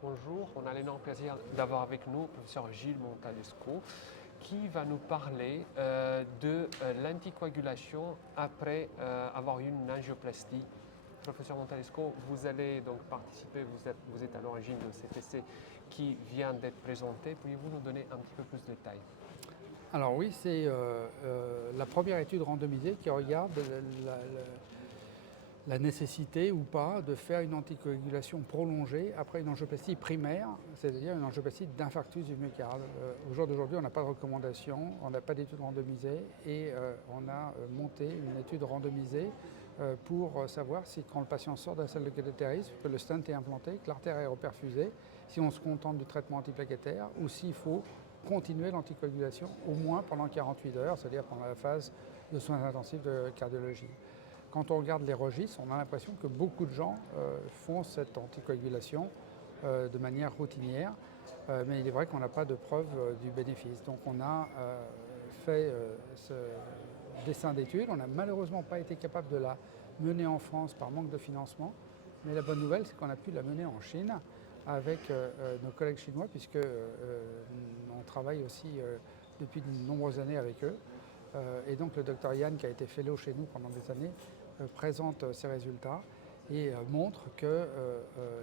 Bonjour, on a l'énorme plaisir d'avoir avec nous le professeur Gilles Montalesco qui va nous parler de l'anticoagulation après avoir eu une angioplastie. Professeur Montalesco, vous allez donc participer, vous êtes à l'origine de cet essai qui vient d'être présenté. Pourriez-vous nous donner un petit peu plus de détails? Alors oui, c'est la première étude randomisée qui regarde la nécessité ou pas de faire une anticoagulation prolongée après une angioplastie primaire, c'est-à-dire une angioplastie d'infarctus du myocarde. Au jour d'aujourd'hui, on n'a pas de recommandation, on n'a pas d'étude randomisée et on a monté une étude randomisée pour savoir si quand le patient sort de la salle de cathétérisme, que le stent est implanté, que l'artère est reperfusée, si on se contente du traitement antiplaquettaire ou s'il faut continuer l'anticoagulation au moins pendant 48 heures, c'est-à-dire pendant la phase de soins intensifs de cardiologie. Quand on regarde les registres, on a l'impression que beaucoup de gens font cette anticoagulation de manière routinière, mais il est vrai qu'on n'a pas de preuve du bénéfice. Donc on a fait ce dessin d'étude, on n'a malheureusement pas été capable de la mener en France par manque de financement, mais la bonne nouvelle c'est qu'on a pu la mener en Chine avec nos collègues chinois, puisque on travaille aussi depuis de nombreuses années avec eux. Et donc le docteur Yann, qui a été fellow chez nous pendant des années, présente ses résultats et montre que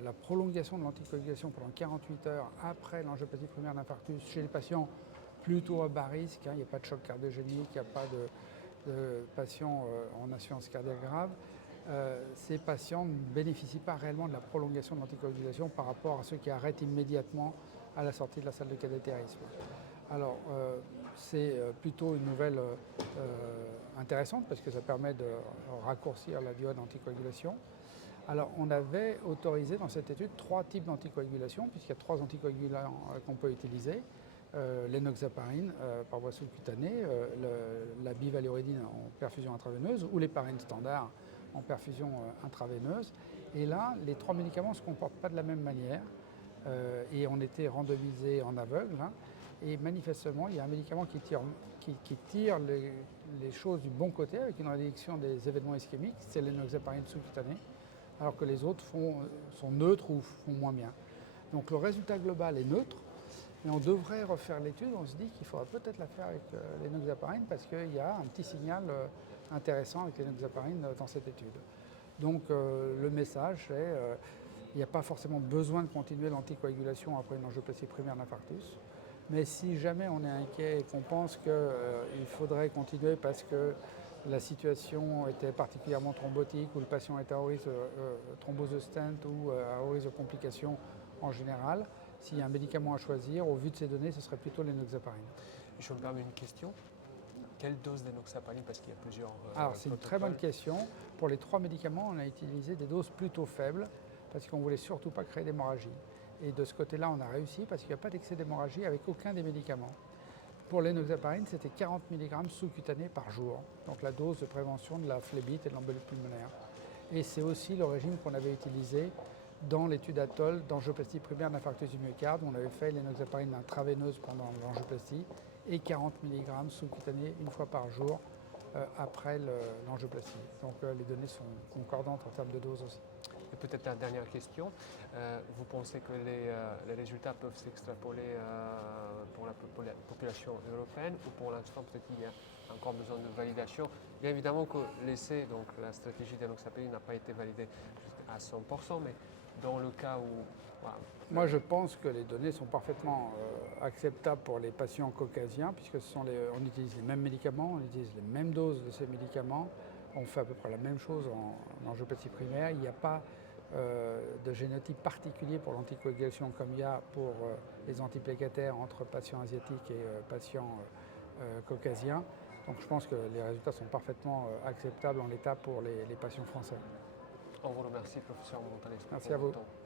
la prolongation de l'anticoagulation pendant 48 heures après l'angioplastie primaire d'infarctus chez les patients plutôt à bas risque, il n'y a pas de choc cardiogénique, il n'y a pas de patients en insuffisance cardiaque grave, ces patients ne bénéficient pas réellement de la prolongation de l'anticoagulation par rapport à ceux qui arrêtent immédiatement à la sortie de la salle de cathétérisme. Alors, c'est plutôt une nouvelle intéressante parce que ça permet de raccourcir la durée d'anticoagulation. Alors, on avait autorisé dans cette étude 3 types d'anticoagulation, puisqu'il y a 3 anticoagulants qu'on peut utiliser. L'enoxaparine par voie sous-cutanée, la bivaleuridine en perfusion intraveineuse ou l'héparine standard en perfusion intraveineuse. Et là, les 3 médicaments ne se comportent pas de la même manière et on était randomisés en aveugle. Et manifestement, il y a un médicament qui tire les choses du bon côté avec une réduction des événements ischémiques, c'est l'enoxaparine sous-cutanée, alors que les autres sont neutres ou font moins bien. Donc le résultat global est neutre, mais on devrait refaire l'étude. On se dit qu'il faudra peut-être la faire avec l'enoxaparine parce qu'il y a un petit signal intéressant avec l'enoxaparine dans cette étude. Donc le message c'est il n'y a pas forcément besoin de continuer l'anticoagulation après une angioplastie primaire d'infarctus. Mais si jamais on est inquiet et qu'on pense qu'il faudrait continuer parce que la situation était particulièrement thrombotique ou le patient était à haut risque de thrombose de stent ou à haut risque de complications en général, s'il y a un médicament à choisir, au vu de ces données, ce serait plutôt l'enoxaparine. Je me permets une question. Quelle dose d'enoxaparine? Parce qu'il y a plusieurs Alors c'est une très bonne question. Pour les 3 médicaments, on a utilisé des doses plutôt faibles parce qu'on ne voulait surtout pas créer d'hémorragie. Et de ce côté-là, on a réussi parce qu'il n'y a pas d'excès d'hémorragie avec aucun des médicaments. Pour l'enoxaparine, c'était 40 mg sous-cutané par jour, donc la dose de prévention de la phlébite et de l'embolie pulmonaire. Et c'est aussi le régime qu'on avait utilisé dans l'étude ATOL d'angioplastie primaire d'infarctus du myocarde, où on avait fait l'enoxaparine intraveineuse pendant l'angioplastie et 40 mg sous-cutané une fois par jour après l'angioplastie. Donc les données sont concordantes en termes de dose aussi. Et peut-être la dernière question, vous pensez que les résultats peuvent s'extrapoler pour la population européenne ou pour l'instant peut-être qu'il y a encore besoin de validation? Bien évidemment que l'essai, donc la stratégie d'enoxaparine n'a pas été validée à 100%, mais dans le cas où... Voilà. Moi je pense que les données sont parfaitement acceptables pour les patients caucasiens puisque on utilise les mêmes médicaments, on utilise les mêmes doses de ces médicaments, on fait à peu près la même chose en angioplastie primaire, il n'y a pas de génotype particulier pour l'anticoagulation comme il y a pour les antiplaquettaires entre patients asiatiques et patients caucasiens. Donc je pense que les résultats sont parfaitement acceptables en l'état pour les patients français. On vous remercie, professeur Montalesco, Merci pour à votre vous. temps.